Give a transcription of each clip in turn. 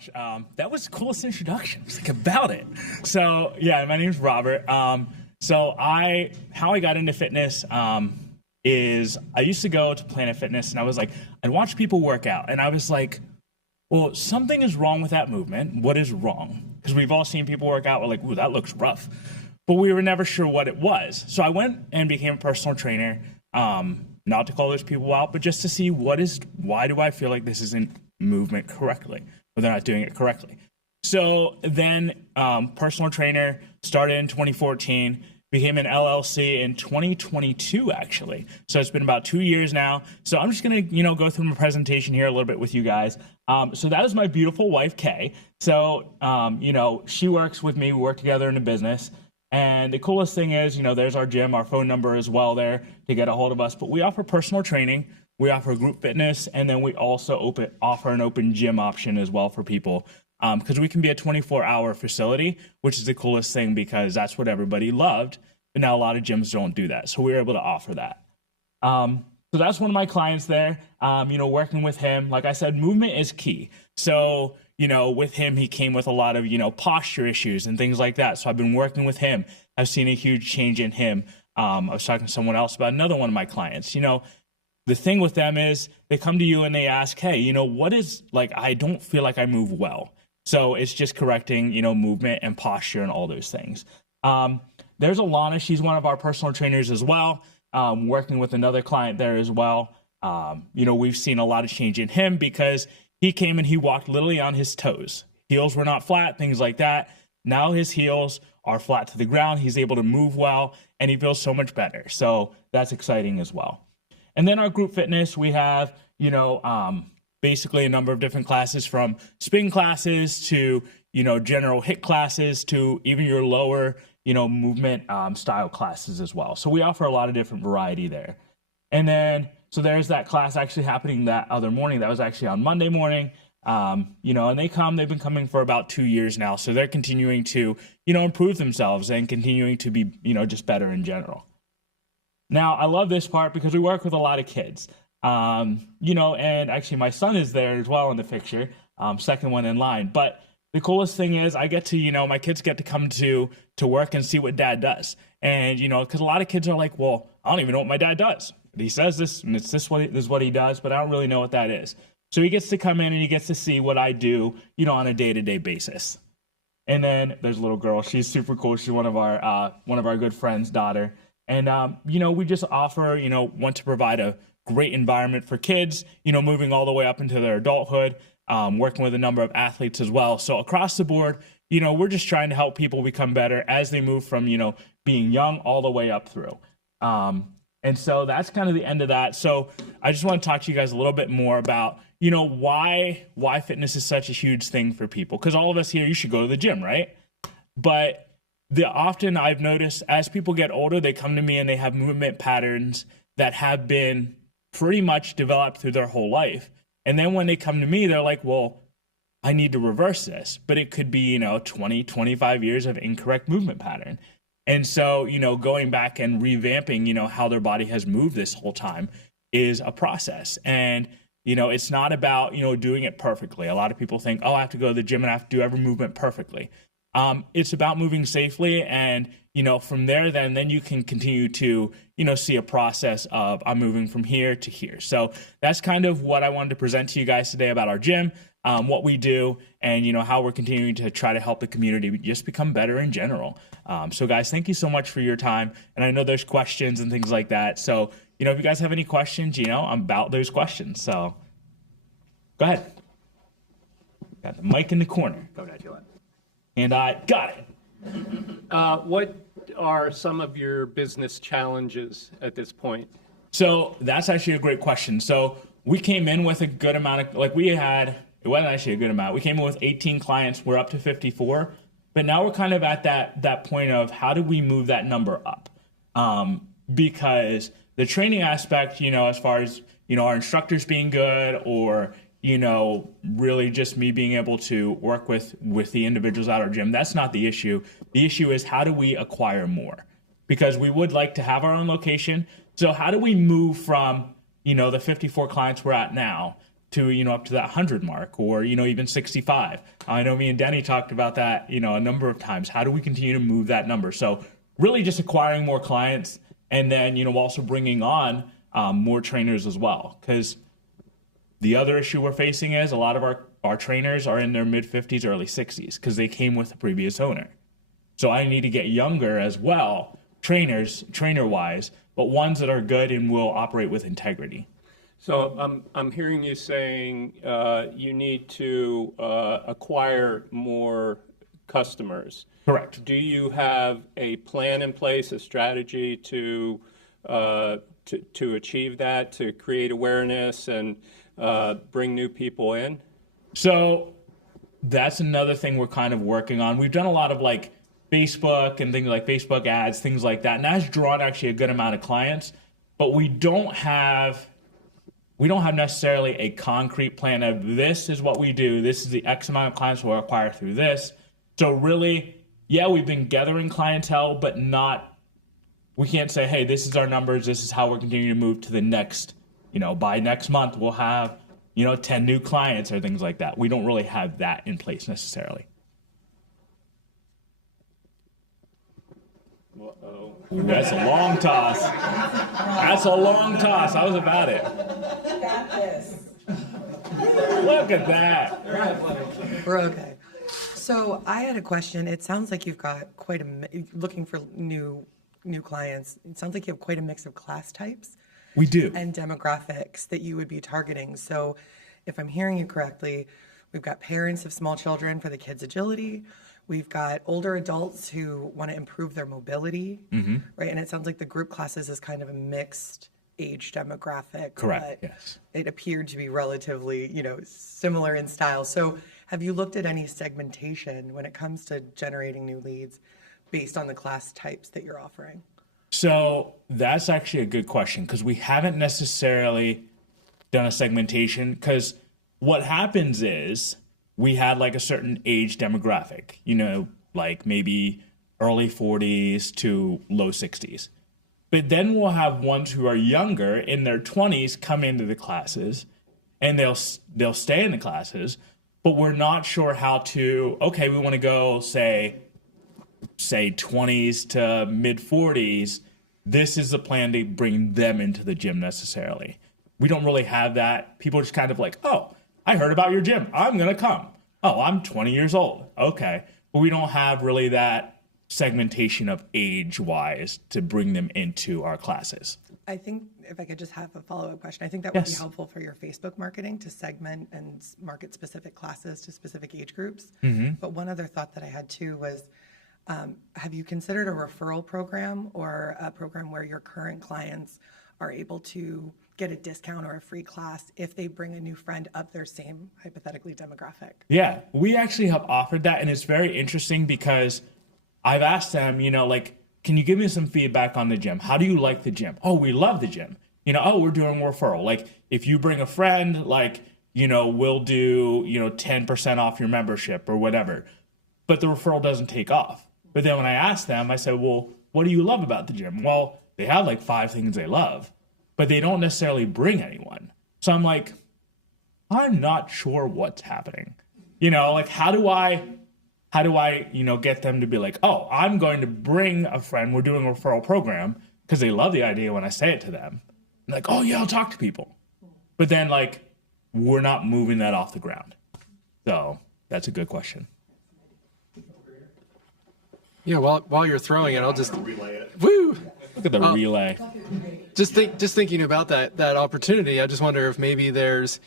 much. That was the coolest introduction. Think about it. So yeah, my name's Robert. So how I got into fitness is I used to go to Planet Fitness, and I was like, I'd watch people work out, and I was like, well, something is wrong with that movement. What is wrong? Because we've all seen people work out. We're like, ooh, that looks rough. But we were never sure what it was. So I went and became a personal trainer, not to call those people out, but just to see why do I feel like this isn't movement correctly, or they're not doing it correctly. So then personal trainer started in 2014, became an LLC in 2022, actually. So it's been about 2 years now. So I'm just going to, go through my presentation here a little bit with you guys. So that is my beautiful wife, Kay. So, she works with me. We work together in the business. And the coolest thing is, there's our gym, our phone number as well there to get a hold of us. But we offer personal training, we offer group fitness, and then we also offer an open gym option as well for people. Because we can be a 24-hour facility, which is the coolest thing because that's what everybody loved. But now a lot of gyms don't do that. So we were able to offer that. So that's one of my clients there, working with him. Like I said, movement is key. So, with him, he came with a lot of, posture issues and things like that. So I've been working with him. I've seen a huge change in him. I was talking to someone else about another one of my clients. The thing with them is they come to you and they ask, hey, what is, I don't feel like I move well. So it's just correcting, movement and posture and all those things. There's Alana. She's one of our personal trainers as well, working with another client there as well. We've seen a lot of change in him because he came and he walked literally on his toes. Heels were not flat, things like that. Now his heels are flat to the ground. He's able to move well, and he feels so much better. So that's exciting as well. And then our group fitness, we have, basically a number of different classes, from spin classes to, general HIIT classes to even your lower, movement style classes as well. So we offer a lot of different variety there. And then, so there's that class actually happening that other morning. That was actually on Monday morning. And they've been coming for about 2 years now. So they're continuing to, improve themselves and continuing to be, just better in general. Now, I love this part because we work with a lot of kids. And actually my son is there as well in the picture, second one in line. But the coolest thing is I get to, my kids get to come to work and see what dad does. And, because a lot of kids are like, well, I don't even know what my dad does. He says this, and this is what he does, but I don't really know what that is. So he gets to come in and he gets to see what I do, on a day-to-day basis. And then there's a little girl. She's super cool. She's one of our good friends' daughter. And, we just offer, want to provide a great environment for kids, moving all the way up into their adulthood, working with a number of athletes as well. So across the board, we're just trying to help people become better as they move from, being young all the way up through. And so that's kind of the end of that. So I just want to talk to you guys a little bit more about, why fitness is such a huge thing for people. Because all of us here, you should go to the gym, right? But often I've noticed as people get older, they come to me and they have movement patterns that have been pretty much developed through their whole life. And then when they come to me, they're like, well, I need to reverse this. But it could be, 20, 25 years of incorrect movement pattern. And so, going back and revamping, how their body has moved this whole time is a process. And, it's not about, doing it perfectly. A lot of people think, oh, I have to go to the gym and I have to do every movement perfectly. It's about moving safely. And, from there, then you can continue to, see a process of I'm moving from here to here. So that's kind of what I wanted to present to you guys today about our gym, what we do, and, how we're continuing to try to help the community just become better in general. So guys, thank you so much for your time. And I know there's questions and things like that. So, if you guys have any questions, I'm about those questions. So go ahead. Got the mic in the corner. Go ahead, Gillette. And I got it. What are some of your business challenges at this point? So that's actually a great question. So we came in with a good amount of, it wasn't actually a good amount. We came in with 18 clients. We're up to 54. But now we're kind of at that point of how do we move that number up? Because the training aspect, as far as, our instructors being good or, really just me being able to work with the individuals at our gym, that's not the issue. The issue is how do we acquire more? Because we would like to have our own location. So how do we move from, the 54 clients we're at now to, up to that 100 mark, or, even 65. I know me and Denny talked about that, a number of times. How do we continue to move that number? So really just acquiring more clients, and then, also bringing on more trainers as well. Because the other issue we're facing is a lot of our trainers are in their mid-50s, early 60s, because they came with the previous owner. So I need to get younger as well, trainer-wise, but ones that are good and will operate with integrity. So I'm hearing you saying you need to acquire more customers. Correct. Do you have a plan in place, a strategy to achieve that, to create awareness and bring new people in? So that's another thing we're kind of working on. We've done a lot of like Facebook and things like Facebook ads, things like that, and that's drawn actually a good amount of clients. But we don't have necessarily a concrete plan of this is what we do. This is the X amount of clients we'll acquire through this. So really, yeah, we've been gathering clientele, but we can't say, hey, this is our numbers. This is how we're continuing to move to the next, by next month, we'll have, 10 new clients or things like that. We don't really have that in place necessarily. Uh-oh. That's a long toss. That's a long toss. I was about it. Got this. Look at that. We're okay. So I had a question. It sounds like you've got looking for new clients. It sounds like you have quite a mix of class types. We do. And demographics that you would be targeting. So if I'm hearing you correctly, we've got parents of small children for the kids' agility. We've got older adults who want to improve their mobility, right? And it sounds like the group classes is kind of a mixed age demographic. Correct, yes. It appeared to be relatively, similar in style. So have you looked at any segmentation when it comes to generating new leads based on the class types that you're offering? So that's actually a good question, because we haven't necessarily done a segmentation, because what happens is we had like a certain age demographic, like maybe early 40s to low 60s. But then we'll have ones who are younger in their 20s come into the classes, and they'll stay in the classes, but we're not sure how to, okay, we want to go say 20s to mid 40s. This is the plan to bring them into the gym necessarily. We don't really have that. People are just kind of like, oh, I heard about your gym. I'm going to come. Oh, I'm 20 years old. Okay. But we don't have really that segmentation of age-wise to bring them into our classes. I think if I could just have a follow-up question, I think that would be Yes. helpful for your Facebook marketing to segment and market specific classes to specific age groups. But one other thought that I had too was, have you considered a referral program or a program where your current clients are able to get a discount or a free class if they bring a new friend of their same hypothetically demographic? Yeah, we actually have offered that, and it's very interesting because I've asked them, can you give me some feedback on the gym? How do you like the gym? Oh, we love the gym. Oh, we're doing a referral. Like, if you bring a friend, we'll do, 10% off your membership or whatever. But the referral doesn't take off. But then when I asked them, I said, well, what do you love about the gym? Well, they have like 5 things they love, but they don't necessarily bring anyone. So I'm like, I'm not sure what's happening. How do I, get them to be like, oh, I'm going to bring a friend. We're doing a referral program, because they love the idea when I say it to them. I'm like, oh yeah, I'll talk to people. But then we're not moving that off the ground. So that's a good question. Yeah, while you're throwing it, I'll just woo. Look at the relay. Just thinking about that opportunity. I just wonder if maybe there's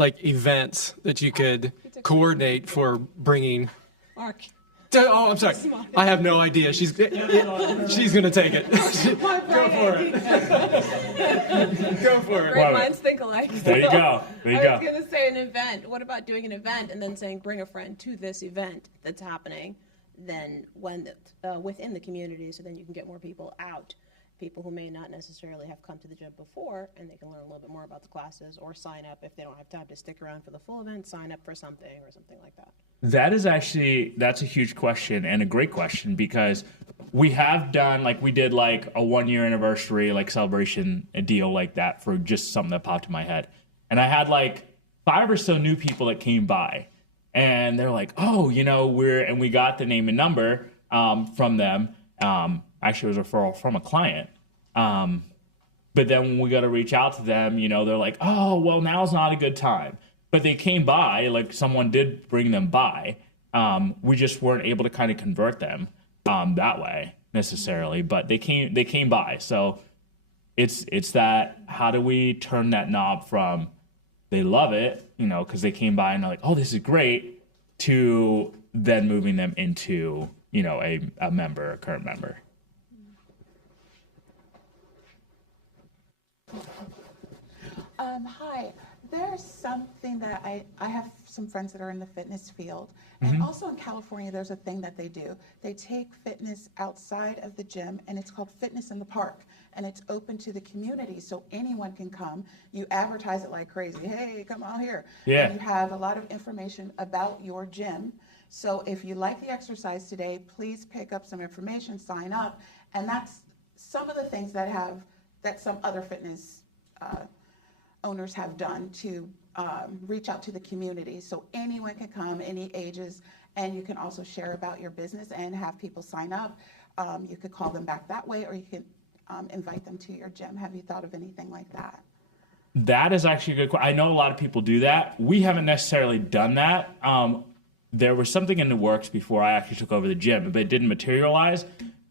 events that you could coordinate for bringing. Mark. Oh, I'm sorry. I have no idea. She's gonna take it. Go for it. Go for it. Great minds think alike. There you go. There you I go. was going to say an event. What about doing an event and then saying bring a friend to this event that's happening? Then within the community, so then you can get more people out, people who may not necessarily have come to the gym before, and they can learn a little bit more about the classes, or sign up if they don't have time to stick around for the full event, sign up for something or something like that. That's a huge question, and a great question, because we have done, we did a 1-year anniversary celebration, a deal like that, for just something that popped in my head. And I had 5 or so new people that came by, and they're like, oh, and we got the name and number from them. Actually, it was a referral from a client. But then when we got to reach out to them, they're like, oh, well, now's not a good time. But they came by, like someone did bring them by. We just weren't able to kind of convert them that way necessarily, but they came by. So it's that, how do we turn that knob from they love it, because they came by and they're like, oh, this is great, to then moving them into, a member, a current member. Hi, there's something that I have some friends that are in the fitness field, and also in California, there's a thing that they do. They take fitness outside of the gym, and it's called Fitness in the Park, and it's open to the community, so anyone can come. You advertise it like crazy. Hey, come out here. Yeah. And you have a lot of information about your gym. So if you like the exercise today, please pick up some information, sign up, and that's some of the things that some other fitness owners have done to reach out to the community. So anyone can come, any ages, and you can also share about your business and have people sign up. You could call them back that way, or you can invite them to your gym. Have you thought of anything like that? That is actually a good question. I know a lot of people do that. We haven't necessarily done that. There was something in the works before I actually took over the gym, but it didn't materialize.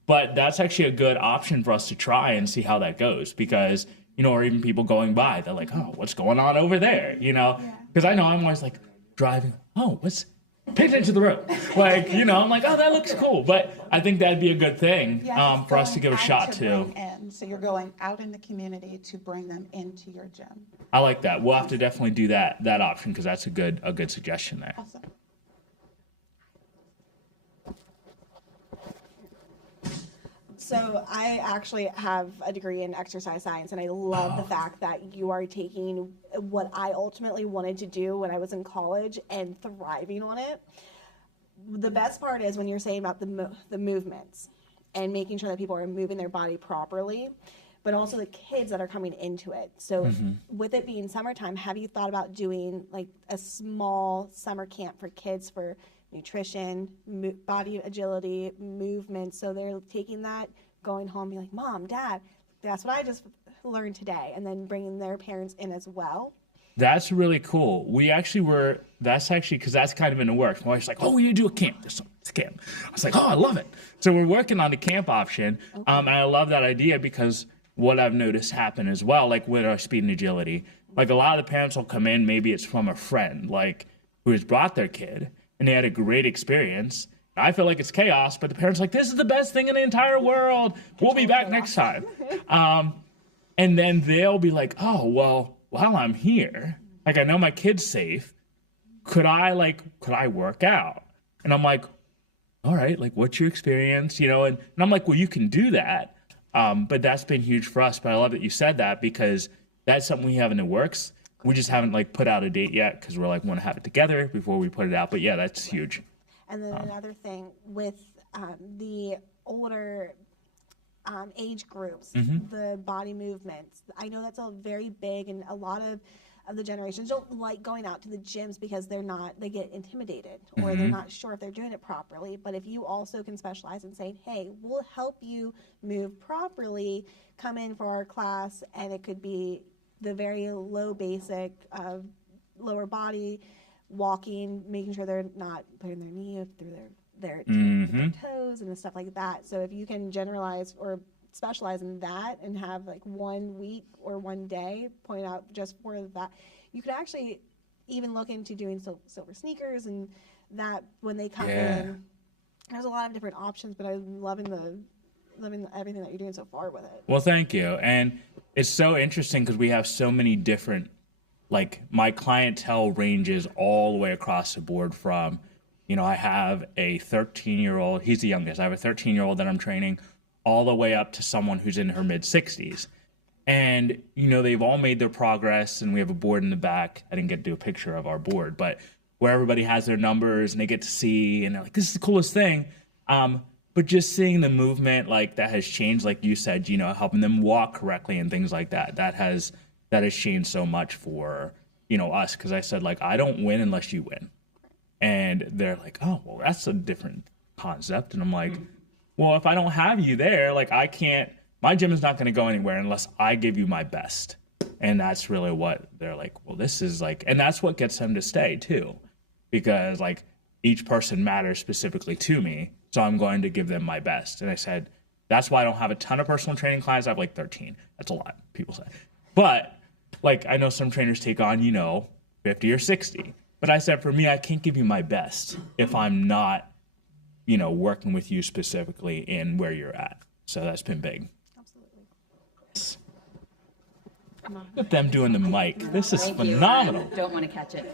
But that's actually a good option for us to try and see how that goes, because or even people going by, they're like, oh, what's going on over there? Because I know I'm always like driving, pay attention to the road. Like, I'm like, oh, that looks cool. But I think that'd be a good thing for us to give a shot to. So you're going out in the community to bring them into your gym. I like that. We'll have to definitely do that option, because that's a good suggestion there. Awesome. So I actually have a degree in exercise science, and I love the fact that you are taking what I ultimately wanted to do when I was in college and thriving on it. The best part is when you're saying about the movements and making sure that people are moving their body properly, but also the kids that are coming into it. So with it being summertime, have you thought about doing like a small summer camp for kids for nutrition, body agility, movement? So they're taking that, going home, be like, Mom, Dad, that's what I just learned today, and then bringing their parents in as well. That's really cool. That's actually because that's kind of in the works. My wife's like, oh, we need to do a camp. This camp. I was like, oh, I love it. So we're working on the camp option. Okay. And I love that idea, because what I've noticed happen as well, like with our speed and agility, like a lot of the parents will come in, maybe it's from a friend, like who has brought their kid, and they had a great experience. I feel like it's chaos, but the parents are like, this is the best thing in the entire world. We'll be back next time. And then they'll be like, oh, well, while I'm here, like I know my kid's safe, could I work out? And I'm like, all right, like what's your experience? And I'm like, well, you can do that. But that's been huge for us. But I love that you said that, because that's something we have in the works. We just haven't put out a date yet, because we're want to have it together before we put it out. But yeah, that's huge. And then another thing with the older age groups, the body movements. I know that's a very big, and a lot of the generations don't like going out to the gyms because they get intimidated, or they're not sure if they're doing it properly. But if you also can specialize in saying, hey, we'll help you move properly, come in for our class, and it could be the very low basic of lower body, walking, making sure they're not putting their knee up through their toes and stuff like that. So if you can generalize or specialize in that and have 1 week or 1 day point out just for that, you could actually even look into doing silver sneakers, and that when they come in, there's a lot of different options. But I'm loving everything that you're doing so far with it. Well, thank you. And it's so interesting because we have so many different, my clientele ranges all the way across the board from, I have a 13-year-old, he's the youngest. I have a 13-year-old that I'm training, all the way up to someone who's in her mid-60s. And, they've all made their progress, and we have a board in the back. I didn't get to do a picture of our board, but where everybody has their numbers and they get to see, and they're like, this is the coolest thing. But just seeing the movement, that has changed, like you said, helping them walk correctly and things like that, that has changed so much for, us, because I said, like, I don't win unless you win. And they're like, oh, well, that's a different concept. And I'm like, well, if I don't have you there, like, my gym is not going to go anywhere unless I give you my best. And that's really what they're like, well, this is like, and that's what gets them to stay too, because like each person matters specifically to me. So I'm going to give them my best. And I said, that's why I don't have a ton of personal training clients. I have like 13. That's a lot, people say. But like, I know some trainers take on, 50 or 60. But I said, for me, I can't give you my best if I'm not, working with you specifically in where you're at. So that's been big. Absolutely. Look at them doing the mic. This is phenomenal. Don't want to catch it.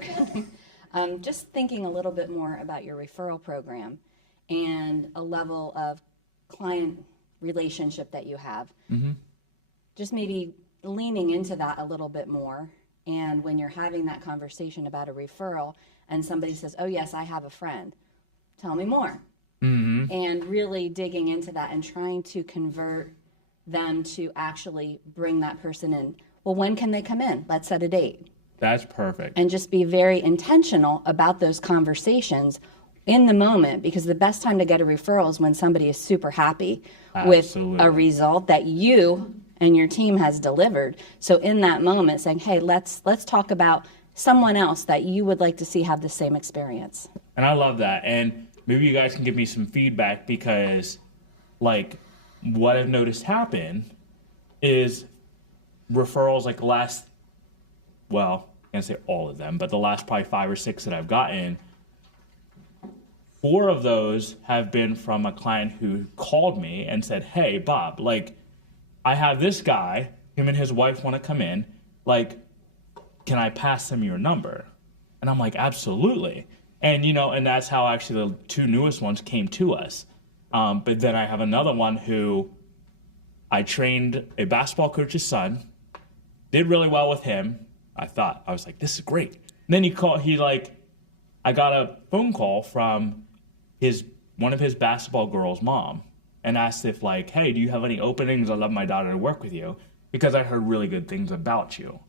Just thinking a little bit more about your referral program and a level of client relationship that you have. Just maybe leaning into that a little bit more. And when you're having that conversation about a referral and somebody says, oh, yes, I have a friend, tell me more. And really digging into that and trying to convert them to actually bring that person in. Well, when can they come in? Let's set a date. That's perfect. And just be very intentional about those conversations in the moment, because the best time to get a referral is when somebody is super happy with a result that you and your team has delivered. So in that moment, saying, hey, let's talk about someone else that you would like to see have the same experience. And I love that. And maybe you guys can give me some feedback, because like what I've noticed happen is referrals like I can't say all of them, but the last probably 5 or 6 that I've gotten, 4 of those have been from a client who called me and said, hey, Bob, like, I have this guy, him and his wife want to come in, like, can I pass them your number? And I'm like, absolutely. And, and that's how actually the 2 newest ones came to us. But then I have another one who I trained a basketball coach's son, did really well with him. I was like, this is great. And then I got a phone call from one of his basketball girls' mom, and asked if like, hey, do you have any openings? I'd love my daughter to work with you, because I heard really good things about you.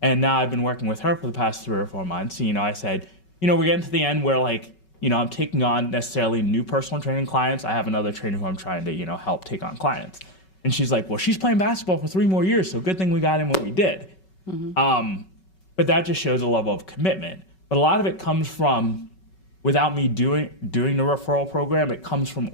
And now I've been working with her for the past 3 or 4 months. I said, we're getting to the end where like, I'm taking on necessarily new personal training clients. I have another trainer who I'm trying to, help take on clients. And she's like, well, she's playing basketball for 3 more years, so good thing we got in what we did. But that just shows a level of commitment. But a lot of it comes from, without me doing the referral program, it comes from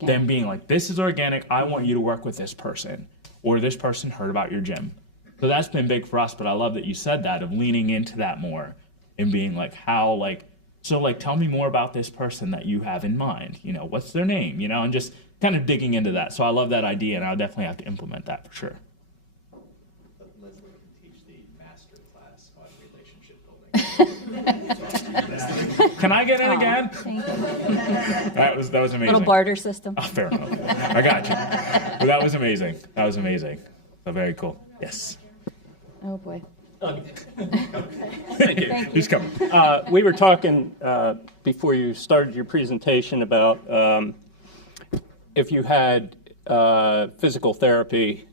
them being like, this is organic, I want you to work with this person, or this person heard about your gym. So that's been big for us, but I love that you said that, of leaning into that more and being like, tell me more about this person that you have in mind, what's their name, and just kind of digging into that. So I love that idea, and I'll definitely have to implement that for sure. Leslie can teach the master class on relationship building. Can I get in again? Thank you. That was amazing. Little barter system. Oh, fair enough. I got you. But that was amazing. So very cool. Yes. Oh, boy. Thank you. Who's coming? We were talking before you started your presentation about if you had physical therapy.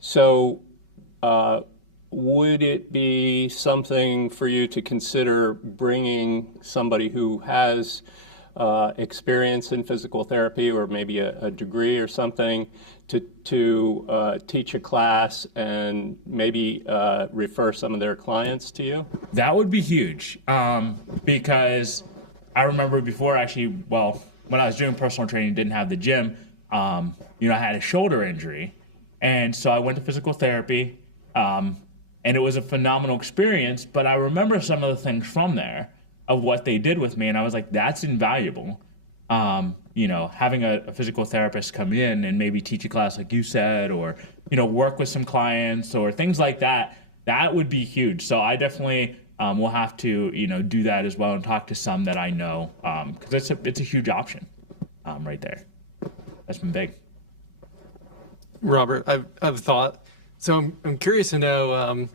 So would it be something for you to consider bringing somebody who has experience in physical therapy, or maybe a degree or something, to teach a class and maybe refer some of their clients to you? That would be huge, because I remember before, actually, when I was doing personal training, didn't have the gym, I had a shoulder injury, and so I went to physical therapy, and it was a phenomenal experience, but I remember some of the things from there of what they did with me, and I was like, that's invaluable. Having a physical therapist come in and maybe teach a class like you said, or, work with some clients or things like that, that would be huge. So I definitely will have to, do that as well and talk to some that I know, because it's a huge option right there. That's been big. Robert, I've a thought. So I'm curious to know,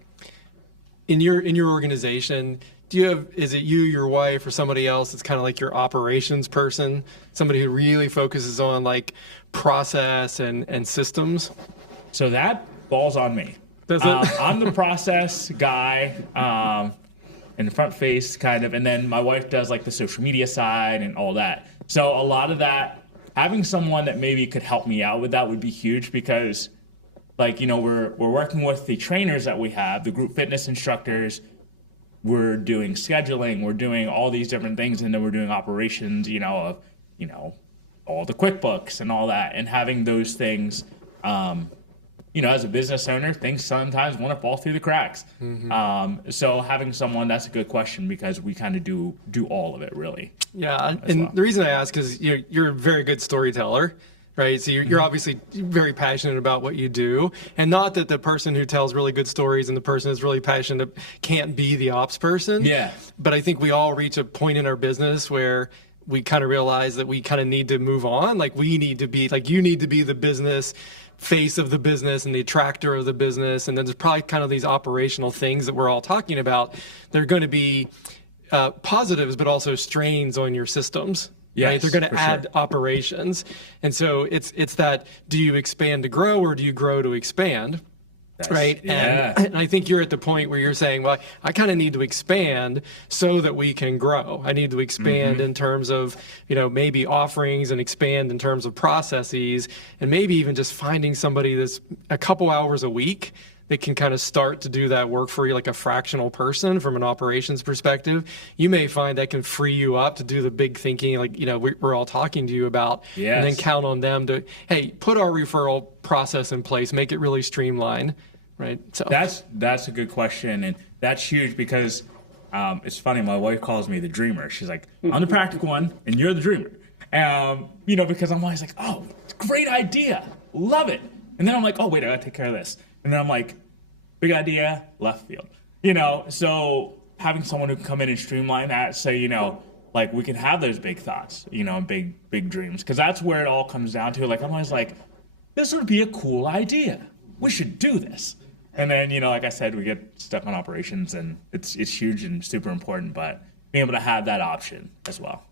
in your organization, is it you, your wife, or somebody else that's kind of like your operations person, somebody who really focuses on like process and systems? So that falls on me. Does it? I'm the process guy, and the front face kind of, and then my wife does like the social media side and all that. So a lot of that, having someone that maybe could help me out with that would be huge, because like, you know, we're working with the trainers that we have, the group fitness instructors, we're doing scheduling, we're doing all these different things, and then we're doing operations, you know, of, you know, all the QuickBooks and all that, and having those things, you know, as a business owner, things sometimes want to fall through the cracks. So having someone, that's a good question, because we kind of do all of it, really. Yeah, and the reason I ask is you're a very good storyteller, right? So you're obviously very passionate about what you do, and not that the person who tells really good stories and the person who's really passionate can't be the ops person. Yeah. But I think we all reach a point in our business where we kind of realize that we kind of need to move on. Like we need to be, like you need to be the business face of the business and the attractor of the business. And then there's probably kind of these operational things that we're all talking about. They're going to be positives, but also strains on your systems. Yes, right? They're going to for add sure. operations. And so it's that, do you expand to grow, or do you grow to expand? Right. Yeah. And I think you're at the point where you're saying, well, I kind of need to expand so that we can grow. I need to expand in terms of, you know, maybe offerings, and expand in terms of processes, and maybe even just finding somebody that's a couple hours a week that can kind of start to do that work for you, like a fractional person from an operations perspective. You may find that can free you up to do the big thinking, like, you know, we're all talking to you about, and then Yes. count on them to, hey, put our referral process in place, make it really streamlined. Right. So That's a good question, and that's huge, because it's funny. My wife calls me the dreamer. She's like, "I'm the practical one, and you're the dreamer." You know, because I'm always like, "Oh, great idea, love it," and then I'm like, "Oh, wait, I gotta take care of this," and then I'm like, "Big idea, left field." You know, so having someone who can come in and streamline that, so you know, like we can have those big thoughts, you know, big dreams, because that's where it all comes down to. Like I'm always like, "This would be a cool idea. We should do this." And then, you know, like I said, we get stuck on operations, and it's huge and super important, but being able to have that option as well.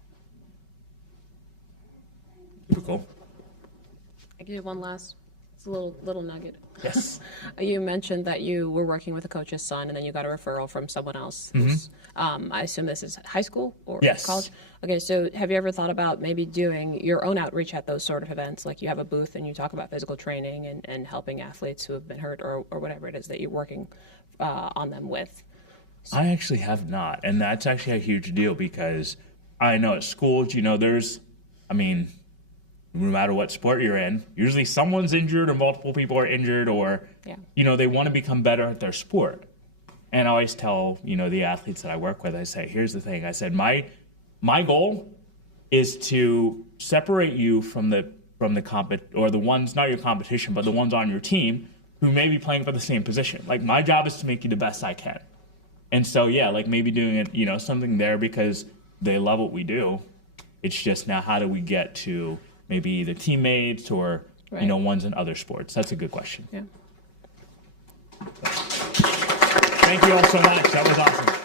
Super cool. I give you one last, it's a little nugget. Yes. You mentioned that you were working with a coach's son, and then you got a referral from someone else. Who's, I assume this is high school or Yes. college? Okay, so have you ever thought about maybe doing your own outreach at those sort of events? Like you have a booth and you talk about physical training and helping athletes who have been hurt, or whatever it is that you're working on them with. I actually have not, and that's actually a huge deal, because I know at schools, you know, no matter what sport you're in, usually someone's injured or multiple people are injured, or, you know, they want to become better at their sport. And I always tell, you know, the athletes that I work with, I say, here's the thing. I said, my goal is to separate you from the or the ones, not your competition, but the ones on your team who may be playing for the same position. Like my job is to make you the best I can. And so, yeah, like maybe doing it, you know, something there, because they love what we do. It's just now, how do we get to maybe the teammates or, you know, ones in other sports? That's a good question. Yeah. Thank you all so much. That was awesome.